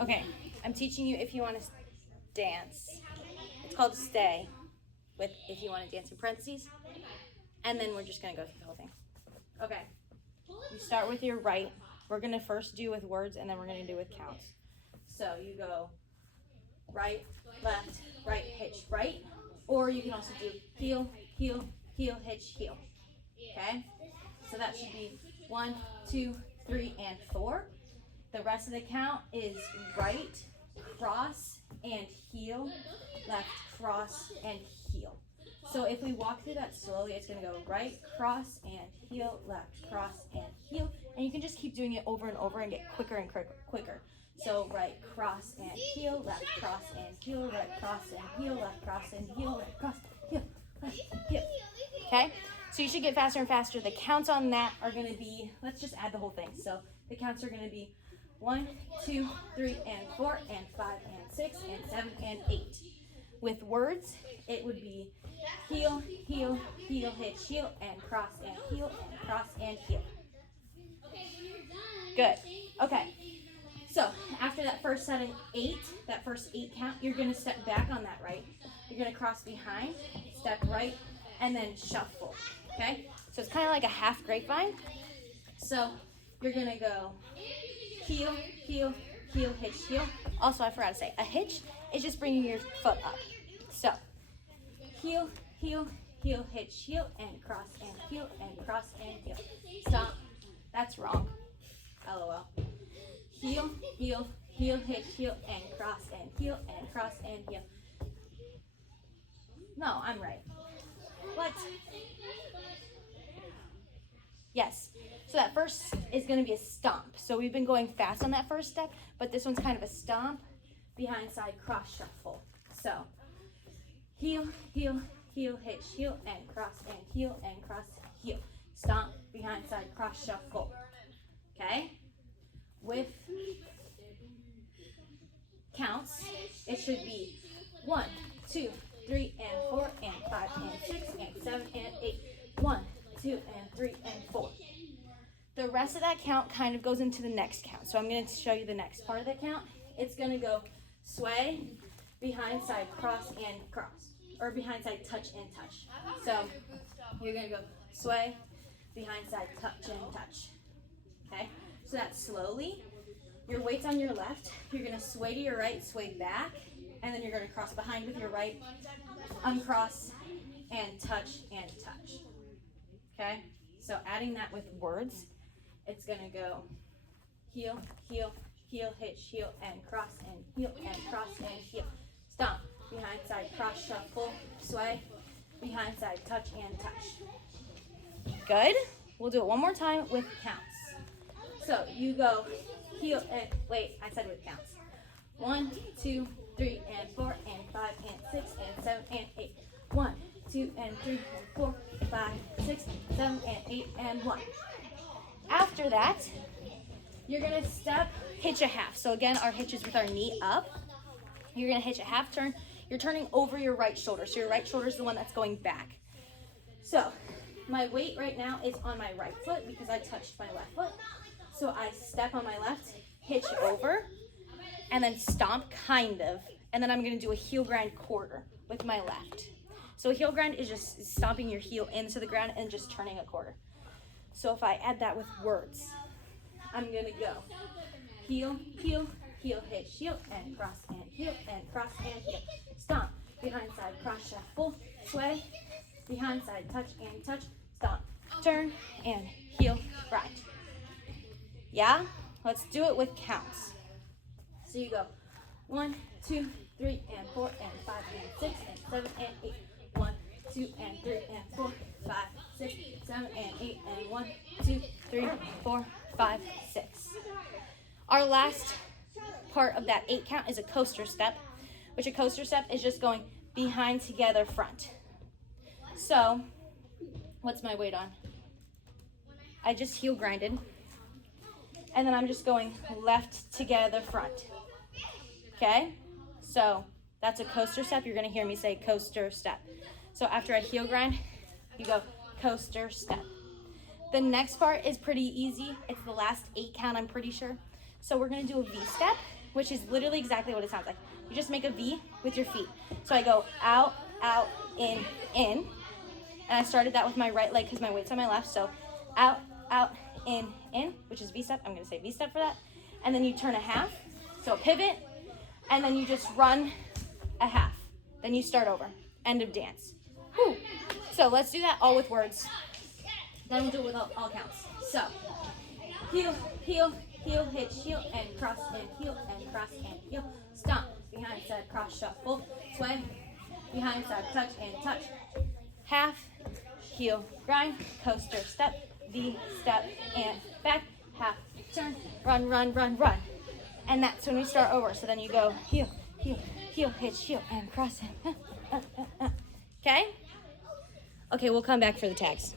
Okay, I'm teaching you if you want to dance. It's called stay, with if you want to dance in parentheses. And then we're just going to go through the whole thing. Okay, you start with your right. We're going to first do with words, and then we're going to do with counts. So you go right, left, right, hitch, right. Or you can also do heel, heel, heel, hitch, heel. Okay? So that should be 1, 2, 3, and 4. The rest of the count is right, cross, and heel, left, cross, and heel. So if we walk through that slowly, it's going to go right, cross, and heel, left, cross, and heel. And you can just keep doing it over and over and get quicker and quicker. So right, cross, and heel, left, cross, and heel, right, cross, and heel, left, cross, and heel, right, cross, heel, left, heel. Okay? So you should get faster and faster. The counts on that are going to be, let's just add the whole thing. So the counts are going to be 1, 2, 3, and 4, and 5, and 6, and 7, and 8. With words, it would be heel, heel, heel, hitch, heel, and cross, and heel, and cross, and heel. Good. Okay. So after that first set of 8, that first 8 count, you're going to step back on that right. You're going to cross behind, step right, and then shuffle. Okay? So it's kind of like a half grapevine. So you're going to go heel, heel, heel, hitch, heel. Also, I forgot to say, a hitch is just bringing your foot up. So heel, heel, heel, hitch, heel, and cross, and heel, and cross, and heel. Stop. That's wrong. LOL. Heel, heel, heel, hitch, heel, and cross, and heel, and cross, and heel. No, I'm right. What? Yes. So that first is going to be a stomp. So we've been going fast on that first step, but this one's kind of a stomp, behind side cross shuffle. So heel, heel, heel, hitch, heel, and cross, and heel, and cross, heel. Stomp, behind side cross shuffle. Okay? With counts, it should be 1, 2, 3, and 4, and 5, and 6, and 7, and 8. 1, 2, and 3, and 4. The rest of that count kind of goes into the next count. So I'm going to show you the next part of the count. It's going to go sway, behind side cross, and cross. Or behind side touch and touch. So you're going to go sway, behind side touch, and touch. Okay? So that's slowly. Your weight's on your left. You're going to sway to your right, sway back, and then you're going to cross behind with your right, uncross, and touch, and touch. Okay? So adding that with words, it's going to go heel, heel, heel, hitch, heel, and cross, and heel, and cross, and heel. Stomp, behind side cross shuffle, sway, behind side touch, and touch. Good. We'll do it one more time with counts. So you go heel, and wait, I said with counts. 1, 2, 3, and 4, and 5, and 6, and 7, and 8. 1, 2, and 3, and 4, 5, 6, 7, and 8, and 1. After that, you're going to step, hitch a half. So again, our hitch is with our knee up. You're going to hitch a half turn. You're turning over your right shoulder. So your right shoulder is the one that's going back. So my weight right now is on my right foot because I touched my left foot. So I step on my left, hitch over, and then stomp, kind of. And then I'm going to do a heel grind quarter with my left. So a heel grind is just stomping your heel into the ground and just turning a quarter. So if I add that with words, I'm going to go heel, heel, heel, hitch, heel, and cross, and heel, and cross, and heel. Stomp, behind side cross shuffle, sway, behind side touch, and touch, stomp, turn, and heel, grind. Yeah? Let's do it with counts. So you go 1, 2, 3, and 4, and 5, and 6, and 7, and 8. 1, 2, and 3, and 4, 5, 6, 7, and 8, and 1, 2, 3, 4, 5, 6. Our last part of that 8 count is a coaster step, which a coaster step is just going behind together front. So, what's my weight on? I just heel grinded. And then I'm just going left together front. Okay? So that's a coaster step. You're going to hear me say coaster step. So after I heel grind, you go coaster step. The next part is pretty easy. It's the last 8 count, I'm pretty sure. So we're gonna do a V step, which is literally exactly what it sounds like. You just make a V with your feet. So I go out, out, in, and I started that with my right leg because my weight's on my left. So out, out, in, which is V step. I'm gonna say V step for that. And then you turn a half, so pivot, and then you just run a half. Then you start over. End of dance. Whew. So let's do that all with words. Then we'll do it with all counts. So heel, heel, heel, hitch, heel, and cross, and heel, and cross, and heel. Stomp, behind side, cross, shuffle, sway, behind side, touch, and touch. Half, heel, grind, coaster, step, V, step, and back, half, turn, run, run, run, run. And that's when we start over. So then you go heel, heel, heel, hitch, heel, and cross, and okay? Okay, we'll come back for the tags.